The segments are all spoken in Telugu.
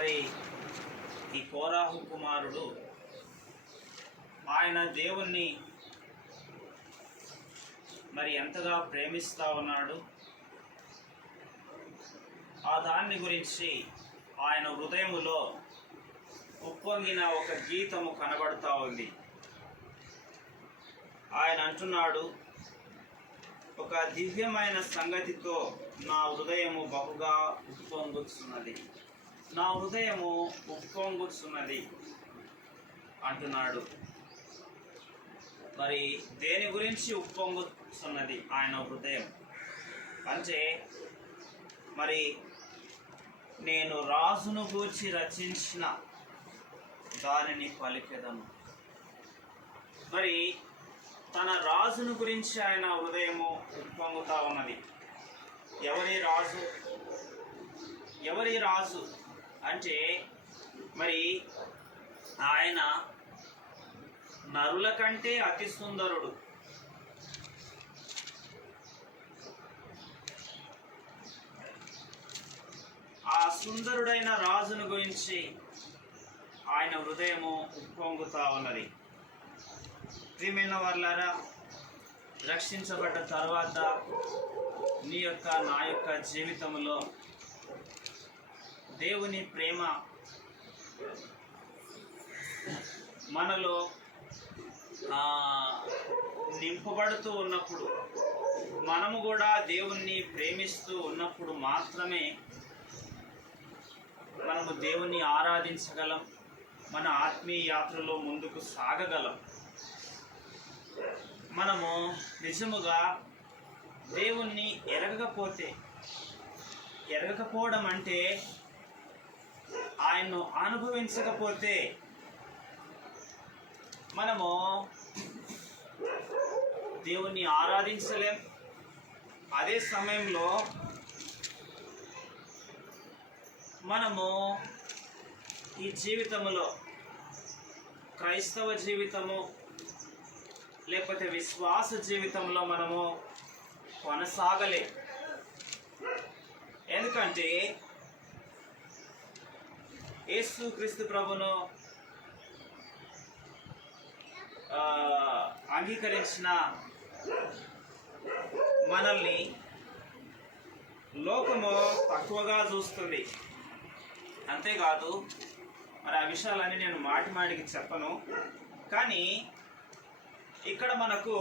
మరి ఈ కోరాహు కుమారుడు ఆయన దేవుణ్ణి మరి ఎంతగా ప్రేమిస్తూ ఉన్నాడు, ఆ దాన్ని గురించి ఆయన హృదయములో ఉప్పొంగిన ఒక గీతము కనబడుతూ ఉంది. ఆయన అంటున్నాడు, ఒక దివ్యమైన సంగతితో నా హృదయము బహుగా ఉప్పొంగుతున్నది, నా హృదయము ఉప్పొంగుతున్నది అంటున్నాడు. మరి దేని గురించి ఉప్పొంగుతున్నది ఆయన హృదయం అంటే, మరి నేను రాజును గూర్చి రచించిన దానిని పలికెదను. మరి తన రాజును గురించి ఆయన హృదయము ఉప్పొంగుతా ఉన్నది. ఎవరి రాజు అంటే, మరి ఆయన నరుల కంటే అతి సుందరుడు. ఆ సుందరుడైన రాజును గురించి ఆయన హృదయము ఉప్పొంగుతా ఉన్నది. ప్రియమైన వారలారా, రక్షించబడ్డ తర్వాత నా యొక్క జీవితంలో దేవుని ప్రేమ మనలో నింపబడుతూ ఉన్నప్పుడు, మనము కూడా దేవుణ్ణి ప్రేమిస్తూ ఉన్నప్పుడు మాత్రమే మనము దేవుణ్ణి ఆరాధించగలం, మన ఆత్మీయ యాత్రలో ముందుకు సాగగలం. మనము నిజముగా దేవుణ్ణి ఎరగకపోవడం అంటే ఆయన్ను అనుభవించకపోతే మనము దేవుణ్ణి ఆరాధించలేం. అదే సమయంలో మనము ఈ జీవితంలో, క్రైస్తవ జీవితము లేకపోతే విశ్వాస జీవితంలో మనము కొనసాగలే. ఎందుకంటే యేసుక్రీస్తు ప్రభును అంగీకరించిన మనల్ని లోకము తక్కువగా చూస్తుంది. అంతేకాదు, మరి ఆ విషయాలన్నీ నేను మాటికి చెప్పను. కానీ ఇక్కడ మనకు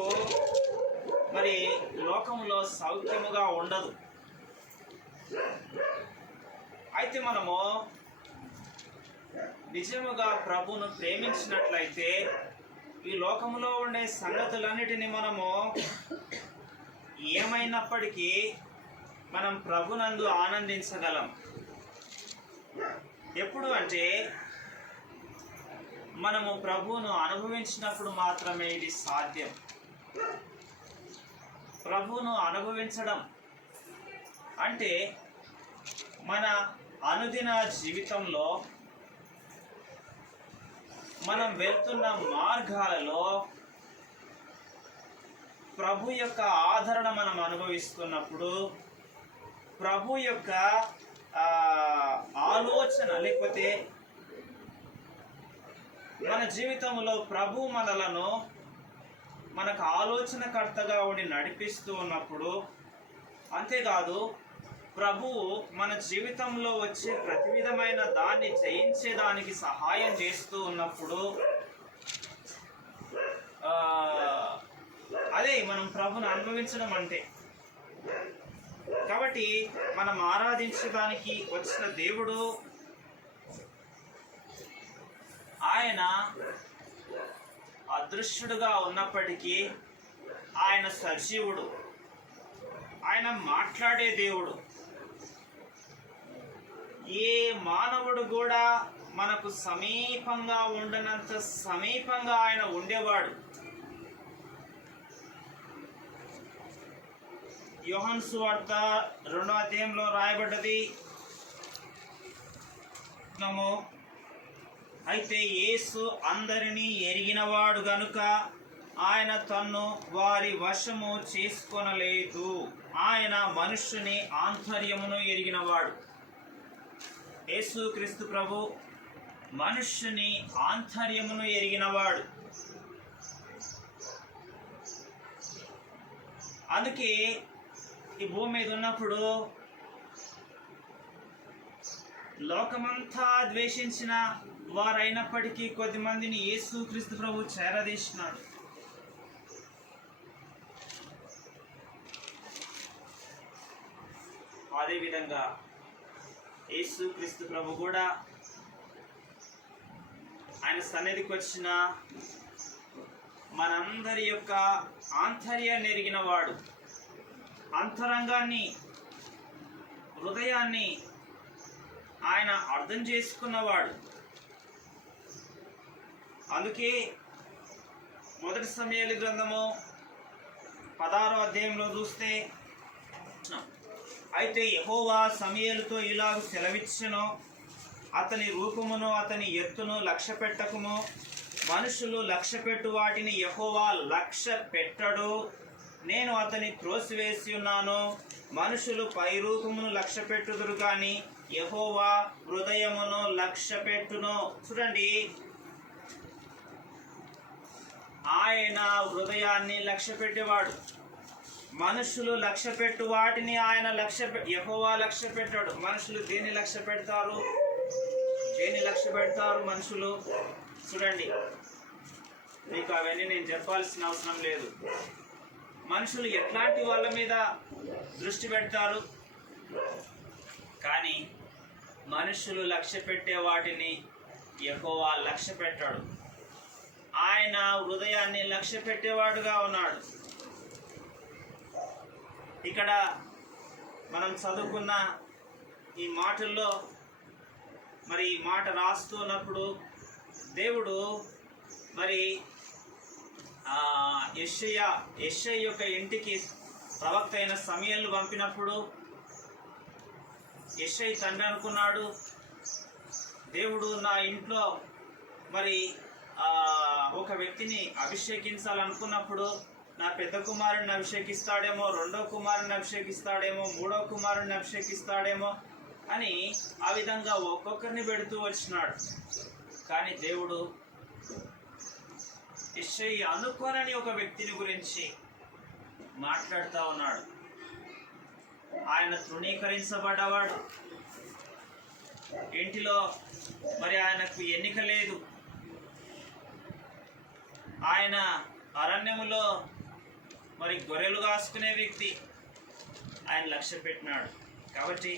మరి లోకంలో సౌఖ్యముగా ఉండదు. అయితే మనము నిజముగా ప్రభువును ప్రేమించినట్లయితే ఈ లోకంలో ఉండే సంగతులన్నిటినీ మనము ఏమైనప్పటికీ మనం ప్రభునందు ఆనందించగలం. ఎప్పుడు అంటే, మనము ప్రభువును అనుభవించినప్పుడు మాత్రమే ఇది సాధ్యం. ప్రభువును అనుభవించడం అంటే మన అనుదిన జీవితంలో మనం వెళ్తున్న మార్గాలలో ప్రభు యొక్క ఆదరణ మనం అనుభవిస్తున్నప్పుడు, ప్రభు యొక్క ఆలోచన లేకపోతే మన జీవితంలో ప్రభు మనకు ఆలోచనకర్తగా ఉండి నడిపిస్తూ ఉన్నప్పుడు, అంతేకాదు ప్రభువు మన జీవితంలో వచ్చే ప్రతి విధమైన దాన్ని జయించేదానికి సహాయం చేస్తూ ఉన్నప్పుడు, అదే మనం ప్రభుని అనుభవించడం అంటే. కాబట్టి మనం ఆరాధించడానికి వచ్చిన దేవుడు ఆయన అదృశ్యుడుగా ఉన్నప్పటికీ ఆయన సజీవుడు, ఆయన మాట్లాడే దేవుడు. ఏ మానవుడు కూడా మనకు సమీపంగా ఉండనంత సమీపంగా ఆయన ఉండేవాడు. యోహాను సువార్త 2వ అధ్యాయంలో రాయబడ్డది, అయితే యేసు అందరినీ ఎరిగినవాడు గనుక ఆయన తన్ను వారి వశము చేసుకొనలేదు. ఆయన మనుష్యుని ఆంతర్యమును ఎరిగినవాడు. యేసుక్రీస్తు ప్రభు మనుష్యుని ఆంతర్యమును ఎరిగినవాడు. అందుకే ఈ భూమి మీద ఉన్నప్పుడు లోకమంతా ద్వేషించిన వారైనప్పటికీ కొద్దిమందిని యేసుక్రీస్తు ప్రభు చేరదీసినాడు. అదేవిధంగా యేసుక్రీస్తు ప్రభు కూడా ఆయన సన్నిధికి వచ్చిన మనందరి యొక్క ఆంతర్యాన్ని ఎరిగిన వాడు, అంతరంగాన్ని, హృదయాన్ని ఆయన అర్థం చేసుకున్నవాడు. అందుకే మొదటి సమూయేలు గ్రంథము 16వ అధ్యాయంలో చూస్తే, అయితే యెహోవా సమూయేలుతో ఇలాగ సెలవిచ్చెను, అతని రూపమును అతని ఎత్తును లక్ష్య పెట్టకుము. మనుషులు లక్ష్యపెట్టు వాటిని యెహోవా లక్ష్య పెట్టడు. నేను అతని త్రోసివేసి ఉన్నాను. మనుషులు పై రూపమును లక్ష్య పెట్టుదురు కానీ యెహోవా హృదయమును లక్ష్య పెట్టును. చూడండి, ఆయన హృదయాన్ని లక్ష్య పెట్టేవాడు. మనుషులు లక్ష్య పెట్టు వాటిని ఆయన యెహోవా లక్ష్య పెట్టాడు. మనుషులు దేన్ని లక్ష్య పెడతారు? దేన్ని లక్ష్య పెడతారు మనుషులు? చూడండి, మీకు అవన్నీ నేను చెప్పాల్సిన అవసరం లేదు. మనుషులు ఎట్లాంటి వాళ్ళ మీద దృష్టి పెడతారు? కానీ మనుషులు లక్ష్య పెట్టే వాటిని యెహోవా లక్ష్య పెట్టాడు. ఆయన హృదయాన్ని లక్ష్య పెట్టేవాడుగా ఉన్నాడు. ఇక్కడ మనం చదువుకున్న ఈ మాటల్లో మరి ఈ మాట రాస్తున్నప్పుడు దేవుడు మరి యెషయా యొక్క ఇంటికి ప్రవక్త అయిన సమూయేలును పంపినప్పుడు యెషయా తండ్రి అనుకున్నాడు, దేవుడు నా ఇంట్లో మరి ఒక వ్యక్తిని అభిషేకించాలనుకున్నప్పుడు నా పెద్ద కుమారుడిని అభిషేకిస్తాడేమో, రెండో కుమారుడిని అభిషేకిస్తాడేమో, మూడో కుమారుడిని అభిషేకిస్తాడేమో అని ఆ విధంగా ఒక్కొక్కరిని పెడుతూ వచ్చినాడు. కానీ దేవుడు యెషయా అనుకోనని ఒక వ్యక్తిని గురించి మాట్లాడుతూ ఉన్నాడు. ఆయన తృణీకరించబడ్డవాడు. ఇంటిలో మరి ఆయనకు ఎన్నిక లేదు. ఆయన అరణ్యములో మరి గొర్రెలు కాసుకునే వ్యక్తి. ఆయన లక్ష్య పెట్టినాడు. కాబట్టి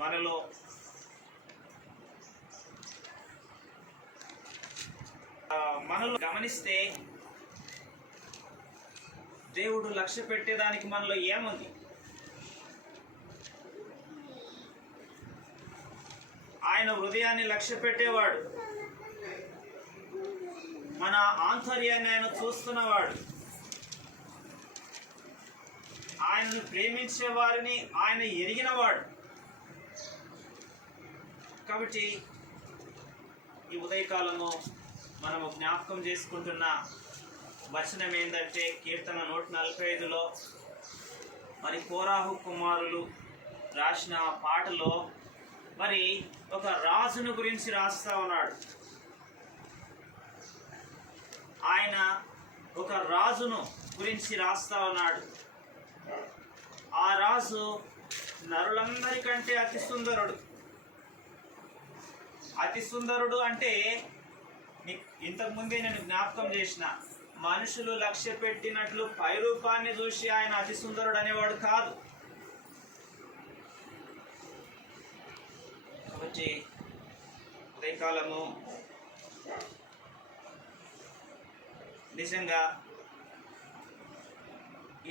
మనలో గమనిస్తే దేవుడు లక్ష్య పెట్టేదానికి మనలో ఏముంది? ఆయన హృదయాన్ని లక్ష్య పెట్టేవాడు. మన ఆంతర్యాన్ని ఆయన చూస్తున్నవాడు. ఆయనను ప్రేమించే వారిని ఆయన ఎరిగినవాడు. కాబట్టి ఈ ఉదయకాలము మనము జ్ఞాపకం చేసుకుంటున్న వచనం ఏంటంటే కీర్తన 145లో మరి కోరాహు కుమారులు రాసిన పాటలో మరి ఒక రాజును గురించి రాస్తా ఉన్నాడు. ఆయన ఒక రాజును గురించి రాస్తా ఉన్నాడు. ఆ రాజు నరులందరికంటే అతి సుందరుడు. అతి సుందరుడు అంటే ఇంతకుముందే నేను జ్ఞాపకం చేసిన, మనుషులు లక్ష్య పెట్టినట్లు పై రూపాన్ని చూసి ఆయన అతి సుందరుడు అనేవాడు కాదు. కాబట్టి ఉదయకాలము నిజంగా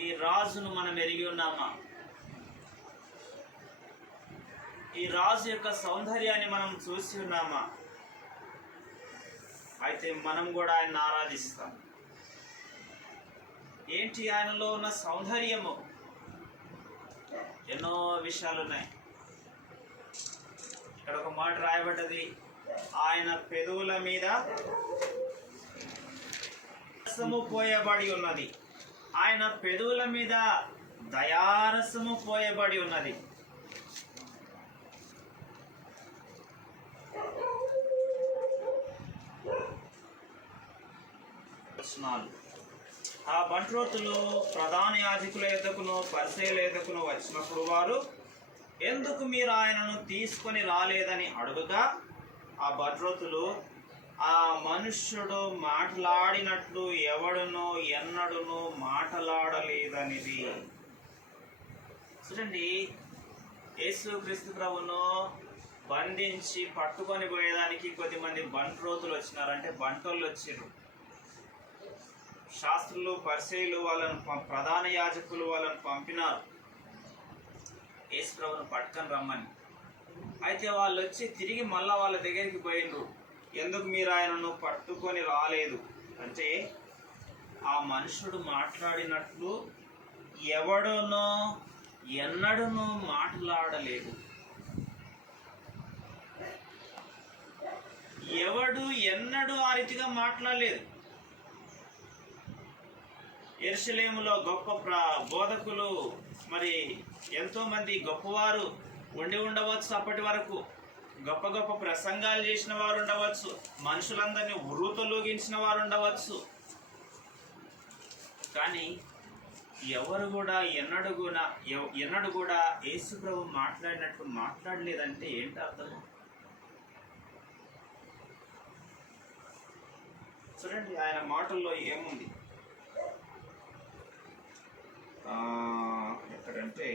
ఈ రాజును మనం ఎరిగి ఉన్నామా? ఈ రాజు యొక్క సౌందర్యాన్ని మనం చూసి ఉన్నామా? అయితే మనం కూడా ఆయన ఆరాధిస్తాం. ఏంటి ఆయనలో ఉన్న సౌందర్యము? ఎన్నో విషయాలు ఉన్నాయి. ఇక్కడ ఒక మాట రాయబడ్డది, ఆయన పెదవుల మీద రసము పోయబడి ఉన్నది. ఆయన పెదవుల మీద దయారసము పోయబడి ఉన్నది. వచనాలు. ఆ బంట్రోతులు ప్రధాన యాజకుల యొద్దకును పరిసయ్యుల యొద్దకును వచ్చినప్పుడు వారు, ఎందుకు మీరు ఆయనను తీసుకొని రాలేదని అడుగుగా, ఆ బంట్రోతులు, ఆ మనుష్యుడు మాట్లాడినట్లు ఎవడునో ఎన్నడునో మాట్లాడలేదనిది. చూడండి, యేసు క్రీస్తు ప్రభును బంధించి పట్టుకొని పోయేదానికి కొద్దిమంది బంట్రోతులు వచ్చినారు, అంటే బంటోళ్ళు వచ్చారు. శాస్త్రులు పరిసయ్యులు వాళ్ళను ప్రధాన యాజకులు వాళ్ళను పంపినారు యేసు ప్రభును పట్టుకొని రమ్మని. అయితే వాళ్ళు వచ్చి తిరిగి మళ్ళా వాళ్ళ దగ్గరికి పోయినరు, ఎందుకు మీరు ఆయనను పట్టుకొని రాలేదు అంటే, ఆ మనుషుడు మాట్లాడినట్లు ఎవడునో ఎన్నడూనూ మాట్లాడలేదు. ఎవడు ఎన్నడూ ఆ రీతిగా మాట్లాడలేదు. యెరూషలేములో గొప్ప బోధకులు, మరి ఎంతో మంది గొప్పవారు ఉండి ఉండవచ్చు. అప్పటి వరకు గొప్ప గొప్ప ప్రసంగాలు చేసిన వారు ఉండవచ్చు, మనుషులందరినీ ఉర్రూతలూగించిన వారు ఉండవచ్చు. కానీ ఎవరు కూడా ఎన్నడూ కూడా యేసు ప్రభు మాట్లాడినట్టు మాట్లాడలేదంటే ఏంటి అర్థం? చూడండి, ఆయన మాటల్లో ఏముంది ఎక్కడంటే,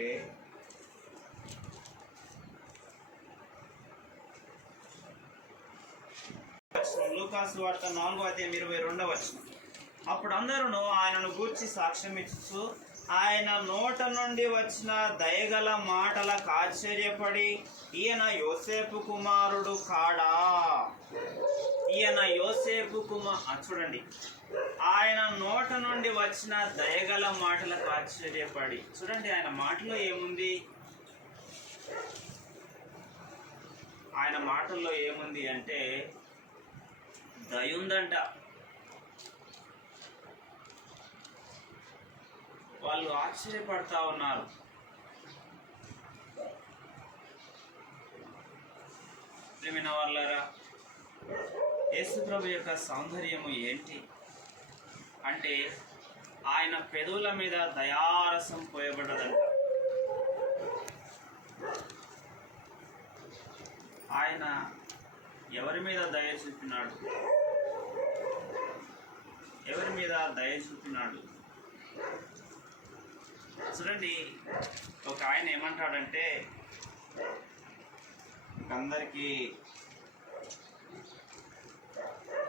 లూకాసు వార్త 4:22. అప్పుడు అందరూ ఆయనను గూర్చి సాక్ష్యం ఇచ్చు, ఆయన నోట నుండి వచ్చిన దయగల మాటలకు ఆశ్చర్యపడి, ఈయన యోసేపు కుమారుడు కాడా? ఈయన యోసేపు చూడండి, ఆయన నోట నుండి వచ్చిన దయగల మాటలకు ఆశ్చర్యపడి. చూడండి, ఆయన మాటలో ఏముంది? ఆయన మాటల్లో ఏముంది అంటే దయ ఉందంట. వాళ్ళు ఆశ్చర్యపడతా ఉన్నారు. ప్రియమైన వాళ్ళారా, యేసు ప్రభు యొక్క సౌందర్యము ఏంటి అంటే, ఆయన పెదవుల మీద దయారసం పోయబడ్డదంట. ఆయన ఎవరి మీద దయ చూపినాడు? ఎవరి మీద దయ చూపినాడు? చూడండి, ఒక ఆయన ఏమంటాడంటే, అందరికీ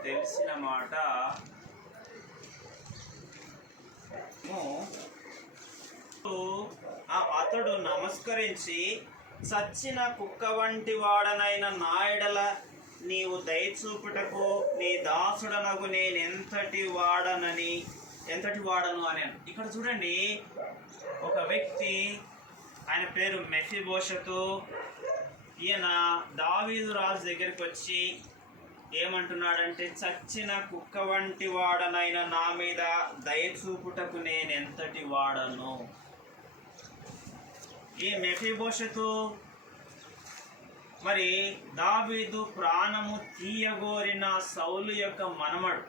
తెలిసిన మాట, అతడు నమస్కరించి, చచ్చిన కుక్క వంటి వాడనైన నాయడల నీవు దయచూపుటకు నీ దాసుడనగు నేనెంతటి వాడను అని. ఇక్కడ చూడండి, ఒక వ్యక్తి, ఆయన పేరు మెఫీబోషతు. ఈయన దావీదు రాజు దగ్గరికి వచ్చి ఏమంటున్నాడంటే, చచ్చిన కుక్క వంటి వాడనైన నా మీద దయచూపుటకు నేనెంతటి వాడను. ఈ మెఫీబోషతు మరి దావీదు ప్రాణము తీయగోరిన సౌలు యొక్క మనమడు.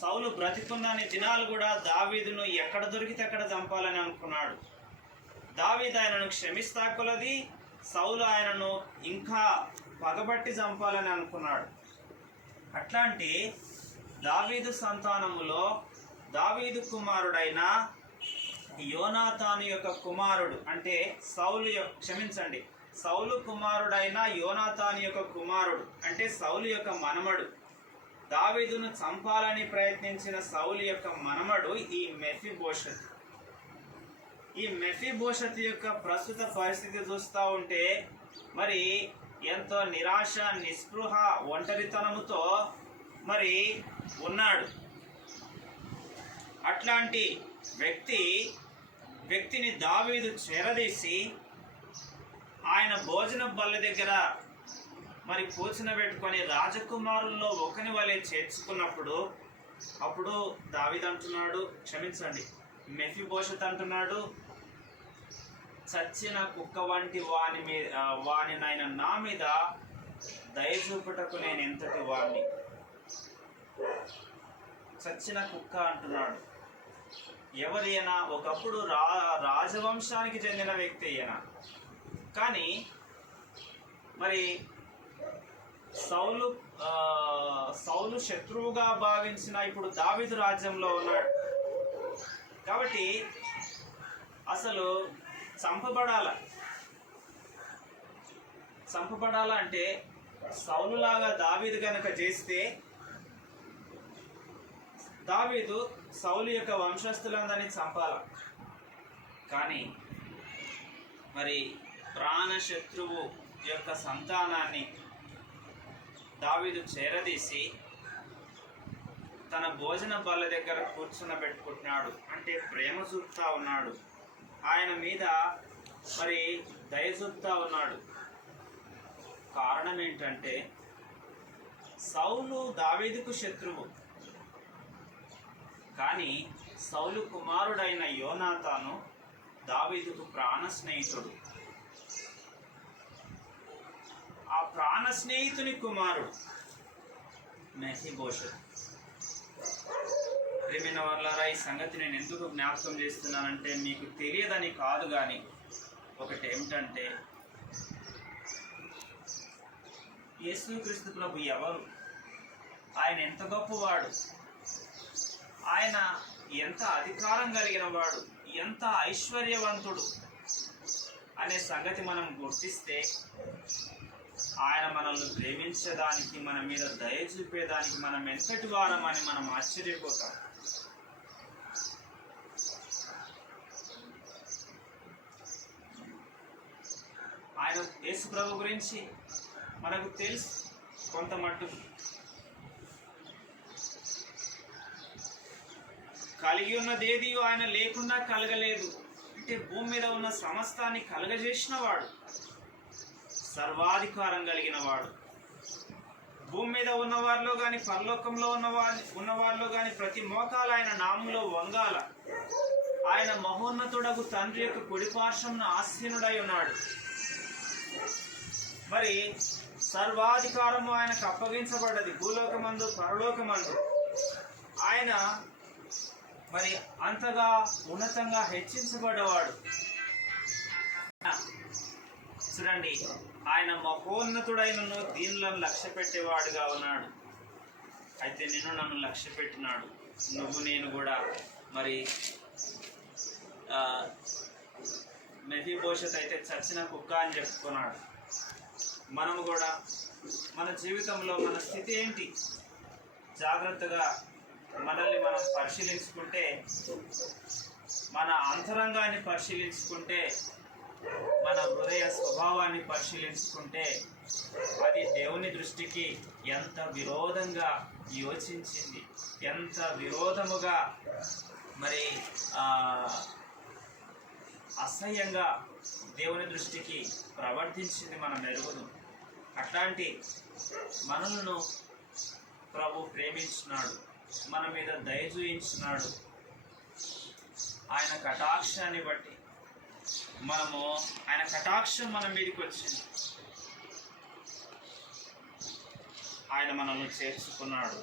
సౌలు బ్రతికున్నన్ని దినాలు కూడా దావీదును ఎక్కడ దొరికితే అక్కడ చంపాలని అనుకున్నాడు. దావీదు ఆయనను క్షమిస్తా కొలది సౌలు ఆయనను ఇంకా పగబట్టి చంపాలని అనుకున్నాడు. అట్లాంటి దావీదు సంతానములో దావీదు కుమారుడైన యోనాతాను యొక్క కుమారుడు, అంటే సౌలు కుమారుడైన యోనాతాను యొక్క కుమారుడు, అంటే సౌలు యొక్క మనమడు, దావీదును చంపాలని ప్రయత్నించిన సౌలు యొక్క మనమడు ఈ మెఫీబోషతు. ఈ మెఫీబోషతు యొక్క ప్రస్తుత పరిస్థితి చూస్తూ ఉంటే మరి ఎంతో నిరాశ, నిస్పృహ, ఒంటరితనముతో మరి ఉన్నాడు. అట్లాంటి వ్యక్తిని దావీదు చేరదీసి ఆయన భోజన బల్ల దగ్గర మరి కూర్చునబెట్టుకొని రాజకుమారుల్లో ఒకని వలె చేర్చుకున్నప్పుడు, అప్పుడు దావీదు అంటున్నాడు, మెఫీబోషతు అంటున్నాడు, చచ్చిన కుక్క వంటి వానినైన నా మీద దయచూపుటకు నేను ఎంతటి వాణ్ణి. చచ్చిన కుక్క అంటున్నాడు. ఎవరైనా ఒకప్పుడు రాజవంశానికి చెందిన వ్యక్తి అయినా, కానీ మరి సౌలు శత్రువుగా భావించిన ఇప్పుడు దావీదు రాజ్యంలో ఉన్నాడు. కాబట్టి అసలు చంపబడాల అంటే సౌలులాగా దావీదు కనుక చేస్తే దావీదు సౌలు యొక్క వంశస్థులందరినీ చంపాల. కానీ మరి ప్రాణశత్రువు యొక్క సంతానాన్ని దావీదు చేరదీసి తన భోజన బల్ల దగ్గర కూర్చునబెట్టుకుంటున్నాడు. అంటే ప్రేమ చూపుతా ఉన్నాడు, ఆయన మీద మరి దయ చూపుతా ఉన్నాడు. కారణం ఏంటంటే సౌలు దావీదుకు శత్రువు, కానీ సౌలు కుమారుడైన యోనాతాను దావీదుకు ప్రాణ స్నేహితుడు. ఆ ప్రాణ స్నేహితుని కుమారుడు మెఫీబోషెత్. ప్రియమైన వారలారా, ఈ సంగతి నేను ఎందుకు జ్ఞాపకం చేస్తున్నానంటే మీకు తెలియదని కాదు, కానీ ఒకటి ఏమిటంటే యేసుక్రీస్తు ప్రభు ఎవరు, ఆయన ఎంత గొప్పవాడు, ఆయన ఎంత అధికారం కలిగిన వాడు, ఎంత ఐశ్వర్యవంతుడు అనే సంగతి మనం గుర్తిస్తే ఆయన మనల్ని ప్రేమించడానికి, మన మీద దయ చూపేదానికి మనం ఎంతటి వారమని మనం ఆశ్చర్యపోతాం. ఆయన యేసు ప్రభు గురించి మనకు తెలుసు కొంత మట్టుకు. కలిగి ఉన్నదేది ఆయన లేకుండా కలగలేదు. అంటే భూమి మీద ఉన్న సమస్తాన్ని కలగజేసిన వాడు, సర్వాధికారం కలిగిన వాడు. భూమి మీద ఉన్న వారిలో కానీ పరలోకంలో ఉన్న వారిలో కానీ ప్రతి మోకాలు ఆయన నామంలో వంగాల. ఆయన మహోన్నతుడగు తండ్రి యొక్క కుడిపార్శ్వమున ఆసీనుడై ఉన్నాడు. మరి సర్వాధికారము ఆయనకు అప్పగించబడ్డది భూలోకమందు పరలోకమందు. ఆయన మరి అంతగా ఉన్నతంగా హెచ్చించబడ్డవాడు. చూడండి, ఆయన మహోన్నతుడైనను దీనులను లక్ష్య పెట్టేవాడుగా ఉన్నాడు. అయితే నన్ను లక్ష్య పెట్టినాడు. నువ్వు నేను కూడా మరి మెఫీబోషెత్ అయితే చచ్చిన కుక్క అని చెప్పుకున్నాడు. మనము కూడా మన జీవితంలో మన స్థితి ఏంటి జాగ్రత్తగా మనల్ని మనం పరిశీలించుకుంటే, మన అంతరంగాన్ని పరిశీలించుకుంటే, మన హృదయ స్వభావాన్ని పరిశీలించుకుంటే అది దేవుని దృష్టికి ఎంత విరోధంగా యోచించింది, ఎంత విరోధముగా మరి అసహ్యంగా దేవుని దృష్టికి ప్రవర్తించింది మనం ఎరుగుదు. అట్లాంటి మనలను ప్రభు ప్రేమించినాడు, మన మీద దయ చూయించినాడు. ఆయన కటాక్షాన్ని బట్టి ఆయన కటాక్షం మన మీదకి వచ్చింది. ఆయన మనల్ని చేర్చుకున్నాడు.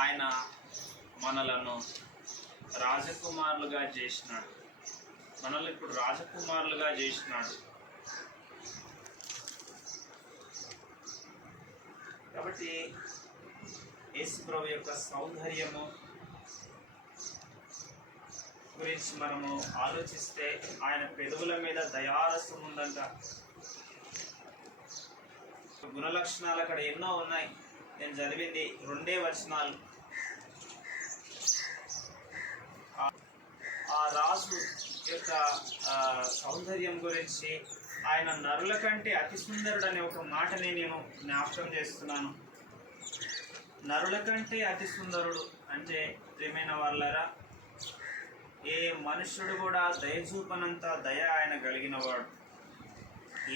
ఆయన మనలను రాజకుమారులుగా చేసినాడు. మనల్ని ఇప్పుడు రాజకుమారులుగా చేసినాడు. కాబట్టి యేసు ప్రభు యొక్క సౌందర్యము గురించి మనము ఆలోచిస్తే ఆయన పెదవుల మీద దయారసం ఉందంట. గుణలక్షణాలు అక్కడ ఎన్నో ఉన్నాయి. నేను చదివింది 2 వచనాలు. ఆ రాజు యొక్క సౌందర్యం గురించి, ఆయన నరుల కంటే అతి సుందరుడు అనే ఒక మాటని నేను జ్ఞాపకం చేస్తున్నాను. నరుల కంటే అతి సుందరుడు అంటే ప్రియమైన వాళ్ళరా, ఏ మనుష్యుడు కూడా దయ చూపనంత దయ ఆయన కలిగిన వాడు.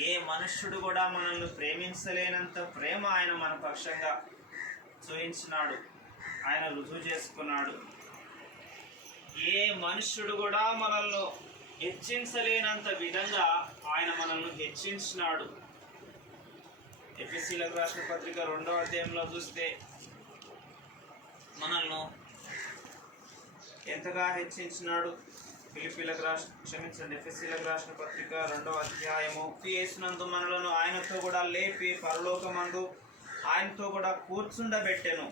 ఏ మనుష్యుడు కూడా మనల్ని ప్రేమించలేనంత ప్రేమ ఆయన మన పక్షంగా చూయించినాడు, ఆయన రుజువు చేసుకున్నాడు. ఏ మనుష్యుడు కూడా మనల్ని హెచ్చించలేనంత విధంగా ఆయన మనల్ని హెచ్చించినాడు. ఎఫెసీయులకు రాసిన పత్రిక 2వ అధ్యాయంలో చూస్తే మనల్ని ఎంతగా హెచ్చించినాడు. ఎఫెసీయులకు రాసిన పత్రిక 2వ అధ్యాయము. యేసునందు మనలను ఆయనతో కూడా లేపి పరలోకమందు ఆయనతో కూడా కూర్చుండబెట్టెను.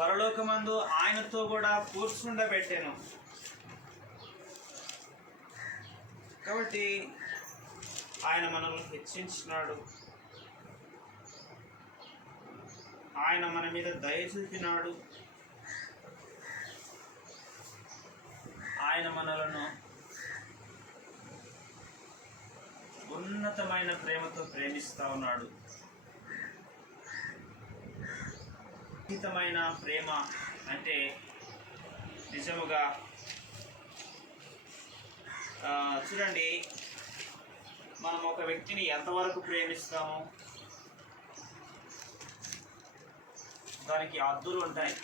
పరలోకమందు ఆయనతో కూడా కూర్చుండబెట్టెను. కాబట్టి ఆయన మనల్ని హెచ్చించినాడు. ఆయన మన మీద దయ చూపినాడు. ఆయన మనలను ఉన్నతమైన ప్రేమతో ప్రేమిస్తా ఉన్నాడు. ఉన్నతమైన ప్రేమ అంటే నిజముగా చూడండి, మనం ఒక వ్యక్తిని ఎంతవరకు ప్రేమిస్తామో దానికి హద్దులు ఉంటాయి.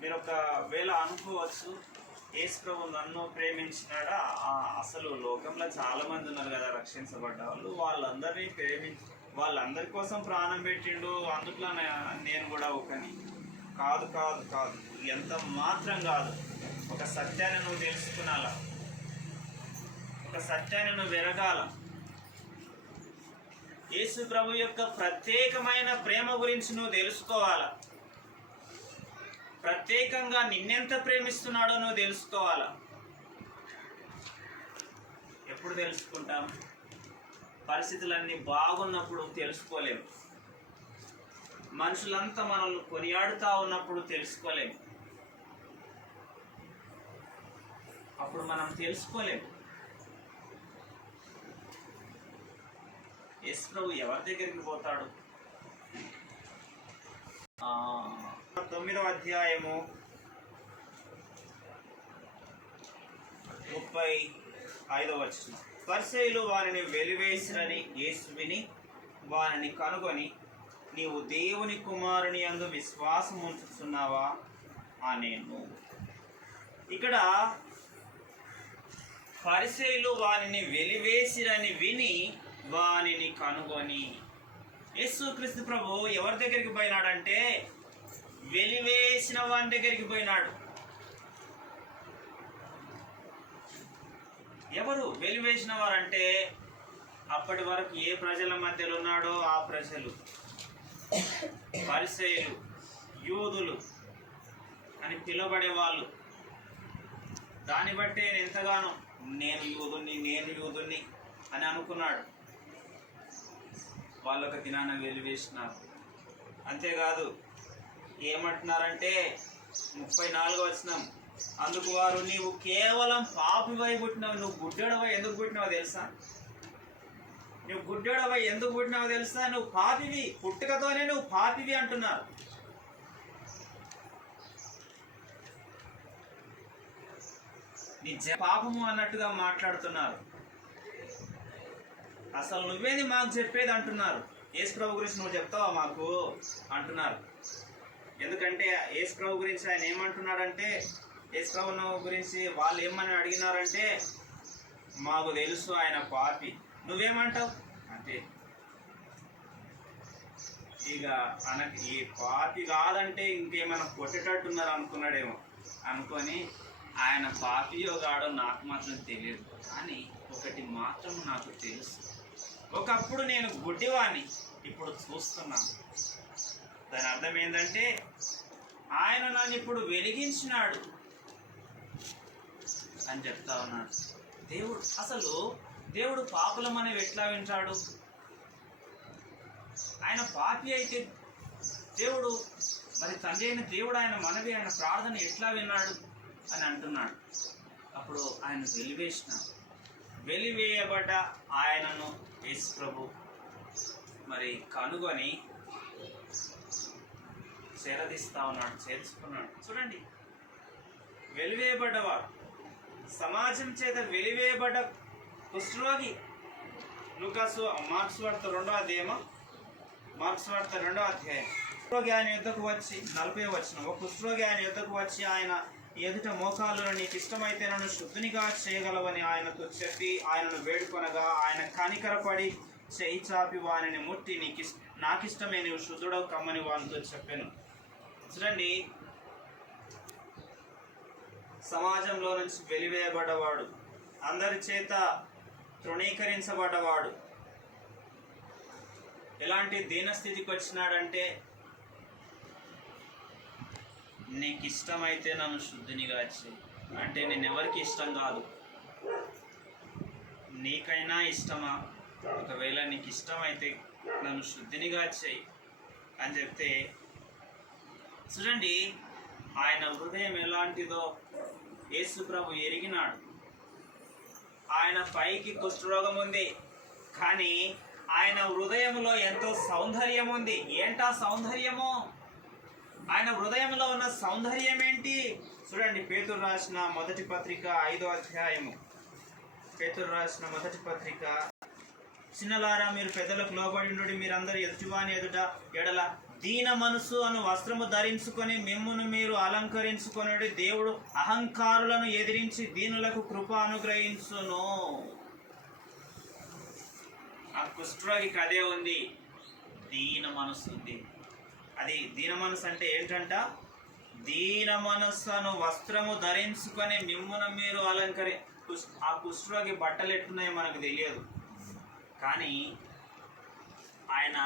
మీరు ఒకవేళ అనుకోవచ్చు, యేసు ప్రభు నన్ను ప్రేమించినాడా? అసలు లోకంలో చాలా మంది ఉన్నారు కదా రక్షించబడ్డ వాళ్ళు, వాళ్ళందరి కోసం ప్రాణం పెట్టిండు, అందుట్లో నేను కూడా ఒకని. కాదు కాదు కాదు, ఎంత మాత్రం కాదు. ఒక సత్యాన్ని నువ్వు తెలుసుకునాల, ఒక సత్యాన్ని నువ్వు వెరగాల. యేసు ప్రభు యొక్క ప్రత్యేకమైన ప్రేమ గురించి నువ్వు తెలుసుకోవాలా. ప్రత్యేకంగా నిన్నెంత ప్రేమిస్తున్నాడో నువ్వు తెలుసుకోవాలా. ఎప్పుడు తెలుసుకుంటాం? పరిస్థితులన్నీ బాగున్నప్పుడు తెలుసుకోలేము. మనుషులంతా మనల్ని కొనియాడుతూ ఉన్నప్పుడు తెలుసుకోలేము. అప్పుడు మనం తెలుసుకోలేము. యేసు ప్రభు ఎవరి దగ్గరికి పోతాడు? 9వ అధ్యాయము 35వ వచనం. పరిసయ్యులు వారిని వెలివేసిరని యేసు విని వారిని కనుగొని, నీవు దేవుని కుమారుని యందు విశ్వాసం ఉంచుతున్నావా అనేను. ఇక్కడ పరిసయ్యులు వారిని వెలివేసిరని విని వారిని కనుగొని. యేసుక్రీస్తు ప్రభు ఎవరి దగ్గరికి పోయినాడంటే వెలివేసిన వాని దగ్గరికి పోయినాడు. ఎవరు వెలివేసిన వారంటే అప్పటి వరకు ఏ ప్రజల మధ్యలో ఉన్నాడో ఆ ప్రజలు, పరిసయ్యులు, యూదులు అని పిలువబడే వాళ్ళు. దాన్ని బట్టే ఎంతగానో నేను యూదుని అని అనుకున్నాడు. వాళ్ళొక దినాన వెలివేసినారు. అంతేకాదు, ఏమంటున్నారంటే 34వ వచనం, అందుకు వారు, నీవు కేవలం పాపివై పుట్టినావు. నువ్వు గుడ్డెడవై ఎందుకు పుట్టినావో తెలుసా? నువ్వు పాపివి, పుట్టుకతోనే నువ్వు పాపివి అంటున్నారు. నీ పాపము అన్నట్టుగా మాట్లాడుతున్నారు. అసలు నువ్వేది మాకు చెప్పేది అంటున్నారు. యేసు ప్రభు గురించి నువ్వు చెప్తావా మాకు అంటున్నారు. ఎందుకంటే యేసు ప్రభు గురించి ఆయన ఏమంటున్నాడంటే, యేసు ప్రభు గురించి వాళ్ళు ఏమని అడిగినారంటే, మాకు తెలుసు ఆయన పాపి, నువ్వేమంటావు అంటే, ఇక మనకి ఈ పాపి కాదంటే ఇంకేమైనా కొట్టేటట్టున్నారు అనుకున్నాడేమో. అనుకొని ఆయన పాపియో కాడో నాకు మాత్రం తెలియదు, కానీ ఒకటి మాత్రం నాకు తెలుసు, ఒకప్పుడు నేను గుడ్డివాణ్ణి, ఇప్పుడు చూస్తున్నాను. దాని అర్థం ఏంటంటే ఆయన నన్ను ఇప్పుడు వెలిగించినాడు అని చెప్తా ఉన్నాడు. దేవుడు పాపులం అనేవి ఎట్లా వింటాడు? ఆయన పాపి అయితే దేవుడు, మరి తండ్రి అయిన దేవుడు ఆయన మనవి, ఆయన ప్రార్థన ఎట్లా విన్నాడు అని అంటున్నాడు. అప్పుడు ఆయన వెలివేయబడ్డ ఆయనను యేసు ప్రభు మరి కనుగొని చేరదీస్తా ఉన్నాడు, చేర్చుకున్నాడు. చూడండి, వెలివేయబడ్డవాడు, సమాజం చేత వెలివేయబడ్డ కుష్ఠరోగి. మార్క్స్ వార్త 2వ అధ్యాయం. కుష్ఠరోగి ఆయన యుద్ధకు వచ్చి 40వ వచనం. ఒక కుష్ఠరోగి ఆయన యుద్ధకు వచ్చి ఆయన ఎదుట మోకాళ్ళను నీకు ఇష్టమైతే నన్ను శుద్ధునిగా చేయగలవని ఆయనతో చెప్పి ఆయనను వేడుకొనగా ఆయన కనికరపడి చేయి చాపి వానిని ముట్టి నాకిష్టమే నీవు శుద్ధుడవు కమ్మని వానితో చెప్పాను. చూడండి, సమాజంలో నుంచి వెలివేయబడ్డవాడు, అందరి చేత తృణీకరించబడ్డవాడు ఎలాంటి దీనస్థితికి వచ్చినాడంటే, నీకు ఇష్టమైతే నన్ను శుద్ధినిగా చేయి అంటే నేను ఎవరికి ఇష్టం కాదు, నీకైనా ఇష్టమా, ఒకవేళ నీకు ఇష్టమైతే నన్ను శుద్ధినిగా చేయి అని చెప్తే, చూడండి ఆయన హృదయం ఎలాంటిదో యేసు ప్రభు ఎరిగినాడు. ఆయన పైకి కుష్ఠరోగం ఉంది, కానీ ఆయన హృదయంలో ఎంతో సౌందర్యం ఉంది. ఏంటా సౌందర్యము? ఆయన హృదయంలో ఉన్న సౌందర్యం ఏంటి? చూడండి, పేతురు రాసిన మొదటి పత్రిక 5వ అధ్యాయము. పేతురు రాసిన మొదటి పత్రిక, చిన్నలారా మీరు పెద్దలకు లోబడి మీరందరూ ఎదుటివాని ఎడల దీన మనసు అను వస్త్రము ధరించుకొని మిమ్మును మీరు అలంకరించుకొనుడి. దేవుడు అహంకారులను ఎదిరించి దీనులకు కృప అనుగ్రహించును. ఆ కుష్ఠరోగికి అదే ఉంది, దీన మనసు ఉంది. అది దీన మనసు అంటే ఏంటంట? దీన మనస్సు అను వస్త్రము ధరించుకొని మిమ్మును మీరు ఆ కుష్ఠరోగి బట్టలు ఎట్టున్నాయో మనకు తెలియదు, కానీ ఆయన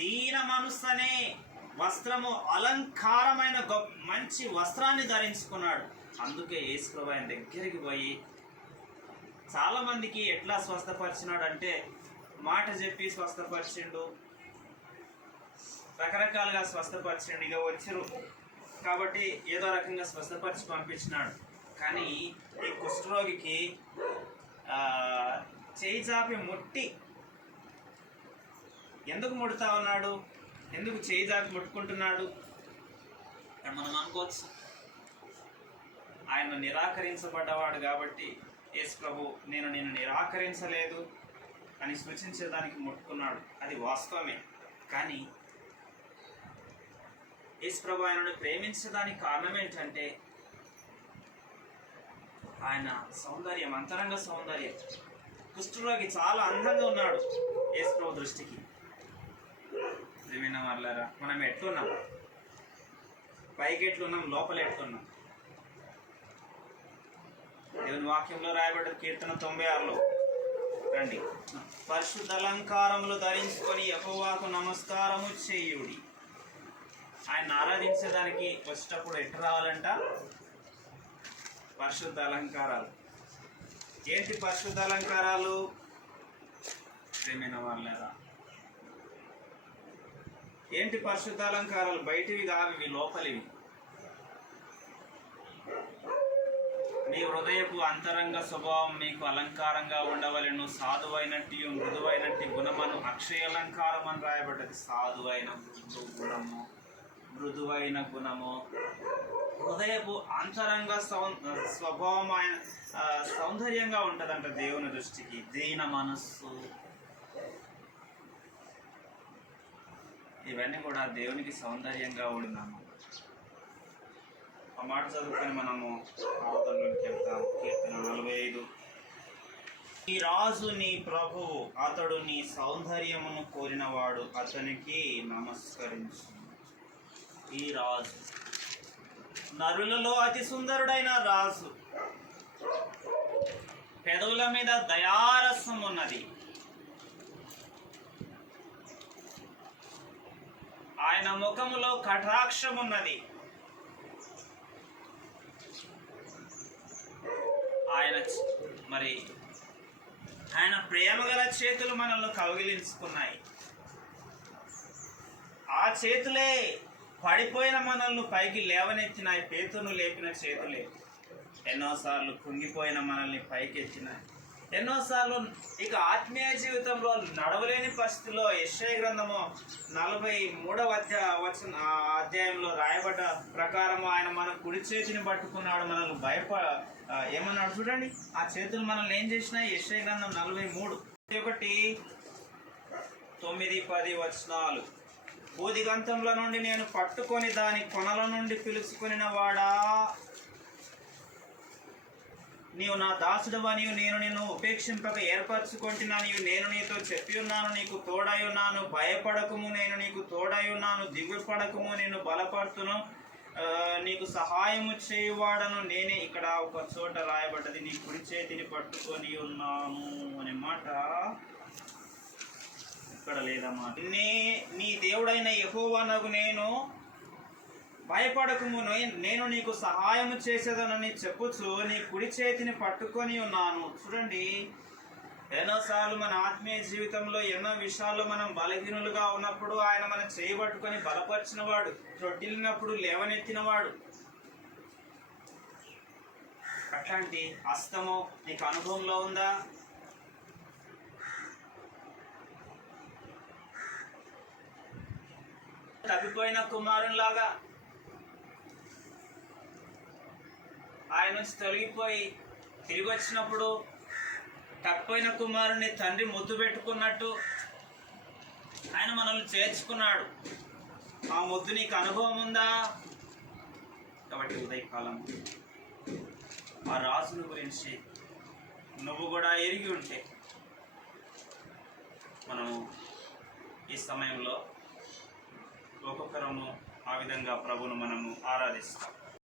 దీన మనస్సు అనే వస్త్రము, అలంకారమైన మంచి వస్త్రాన్ని ధరించుకున్నాడు. అందుకే యేసు ప్రభు ఆయన దగ్గరికి పోయి చాలా మందికి ఎట్లా స్వస్థపరిచినాడు అంటే, మాట చెప్పి స్వస్థపరిచిండు, రకరకాలుగా స్వస్థపరిచిండు. ఇక వచ్చారు కాబట్టి ఏదో రకంగా స్వస్థపరిచి పంపించినాడు. కానీ ఈ కుష్ఠరోగికి చేయి చాపి ముట్టి, ఎందుకు ముడుతా ఉన్నాడు, ఎందుకు చేయి చాపి ముట్టుకుంటున్నాడు అని మనం అనుకోవచ్చు. ఆయన నిరాకరించబడ్డవాడు కాబట్టి యేసు ప్రభు నేను నిరాకరించలేదు అని సూచించేదానికి ముట్టుకున్నాడు. అది వాస్తవమే. కానీ యేసు ప్రభు ఆయనను ప్రేమించడానికి కారణం ఏంటంటే ఆయన సౌందర్యం, అంతరంగ సౌందర్యం. కుష్ఠరోగి చాలా అందంగా ఉన్నాడు యేసు ప్రభు దృష్టికి. వాళ్ళారా, మనం ఎట్లున్నాం? పైకి ఎట్లున్నాం, లోపల ఎట్లున్నాం? దేవుని వాక్యంలో రాయబడ్డ కీర్తన 96లో రండి. పరిశుద్ధ అలంకారములు ధరించుకొని యెహోవాకు నమస్కారము చేయుడి. ఆయన ఆరాధించడానికి వచ్చేటప్పుడు ఎట్లా రావాలంట? పరిశుద్ధ అలంకారాలు. ఏంటి పరిశుద్ధ అలంకారాలు? ప్రేమైన వాళ్ళరా, ఏంటి పరిశుద్ధ అలంకారాలు? బయటివి కావు, ఇవి లోపలివి. మీ హృదయపు అంతరంగ స్వభావం మీకు అలంకారంగా ఉండవలెను. సాధువైనట్టు మృదువైనట్టు గుణమను అక్షయాలంకారం అని రాయబడ్డది. సాధువైన గుణము, మృదువైన గుణము, హృదయపు అంతరంగ స్వభావం ఆయన సౌందర్యంగా ఉంటుందంట దేవుని దృష్టికి. దీన మనస్సు, ఇవన్నీ కూడా దేవునికి సౌందర్యంగా ఉన్నాము. ఆ మాట చదువుకొని మనము ఆరాధనలోకి వెళ్తాం. కీర్తన 45. ఈ రాజు నీ ప్రభువు, అతడు నీ సౌందర్యమును కోరినవాడు, అతనికి నమస్కరించు. ఈ రాజు నరులలో అతి సుందరుడైన రాజు, పెదవుల మీద దయారసం ఉన్నది. ఆయన ముఖములో కటాక్షం ఉన్నది. ఆయన ప్రేమగల చేతులు మనల్ని కౌగిలించుకున్నాయి. ఆ చేతులే పడిపోయిన మనల్ని పైకి లేవనెత్తినాయి. పేతురును లేపిన చేతులే ఎన్నోసార్లు కుంగిపోయిన మనల్ని పైకి ఎత్తినాయి. ఎన్నోసార్లు ఇక ఆత్మీయ జీవితంలో నడవలేని పరిస్థితుల్లో యెషయా గ్రంథము 43వ అధ్యాయంలో రాయబడ్డ ప్రకారం ఆయన మన కుడి చేతిని పట్టుకున్నాడు, మనల్ని ఏమన్నాడు చూడండి. ఆ చేతులు మనల్ని ఏం చేసినాయి? యెషయా గ్రంథం 43:1, 9, 10 వచనాలు. భూదిగంతంలో నుండి నేను పట్టుకొని దాని కొనల నుండి పిలుచుకొనిన వాడా, నీవు నా దాసుడవని నేను నిన్ను ఉపేక్షింపక ఏర్పరచుకొంటినని నేను నీతో చెప్పి ఉన్నాను. నీకు తోడై ఉన్నాను, భయపడకము, నేను నీకు తోడై ఉన్నాను, దిగుపడకము, నేను బలపడుతును, నీకు సహాయము చేయువాడను నేనే. ఇక్కడ ఒక చోట రాయబడ్డది, నీ కుడి చేతిని పట్టుకొని ఉన్నాను అనే మాట ఇక్కడ లేదన్నమాట. నీ దేవుడైన యెహోవానగు నేను, భయపడకము, నేను నీకు సహాయము చేసేదనని చెప్పుచు నీ కుడి చేతిని పట్టుకొని ఉన్నాను. చూడండి, ఎన్నోసార్లు మన ఆత్మీయ జీవితంలో ఎన్నో విషయాల్లో మనం బలహీనులుగా ఉన్నప్పుడు ఆయన మనం చేయబట్టుకొని బలపరిచినవాడు, రొట్టిల్లినప్పుడు లేవనెత్తినవాడు. అట్లాంటి హస్తము నీకు అనుభవంలో ఉందా? తప్పిపోయిన కుమారునిలాగా ఆయన నుంచి తొలగిపోయి తిరిగి వచ్చినప్పుడు తప్పిపోయిన కుమారుని తండ్రి ముద్దు పెట్టుకున్నట్టు ఆయన మనల్ని చేర్చుకున్నాడు. ఆ ముద్దు నీకు అనుభవం ఉందా? కాబట్టి ఉదయకాలం ఆ రాజుని గురించి నువ్వు కూడా ఎరిగి ఉంటే మనము ఈ సమయంలో ఒక్కొక్కరము ఆ విధంగా ప్రభువును మనము ఆరాధిస్తాం.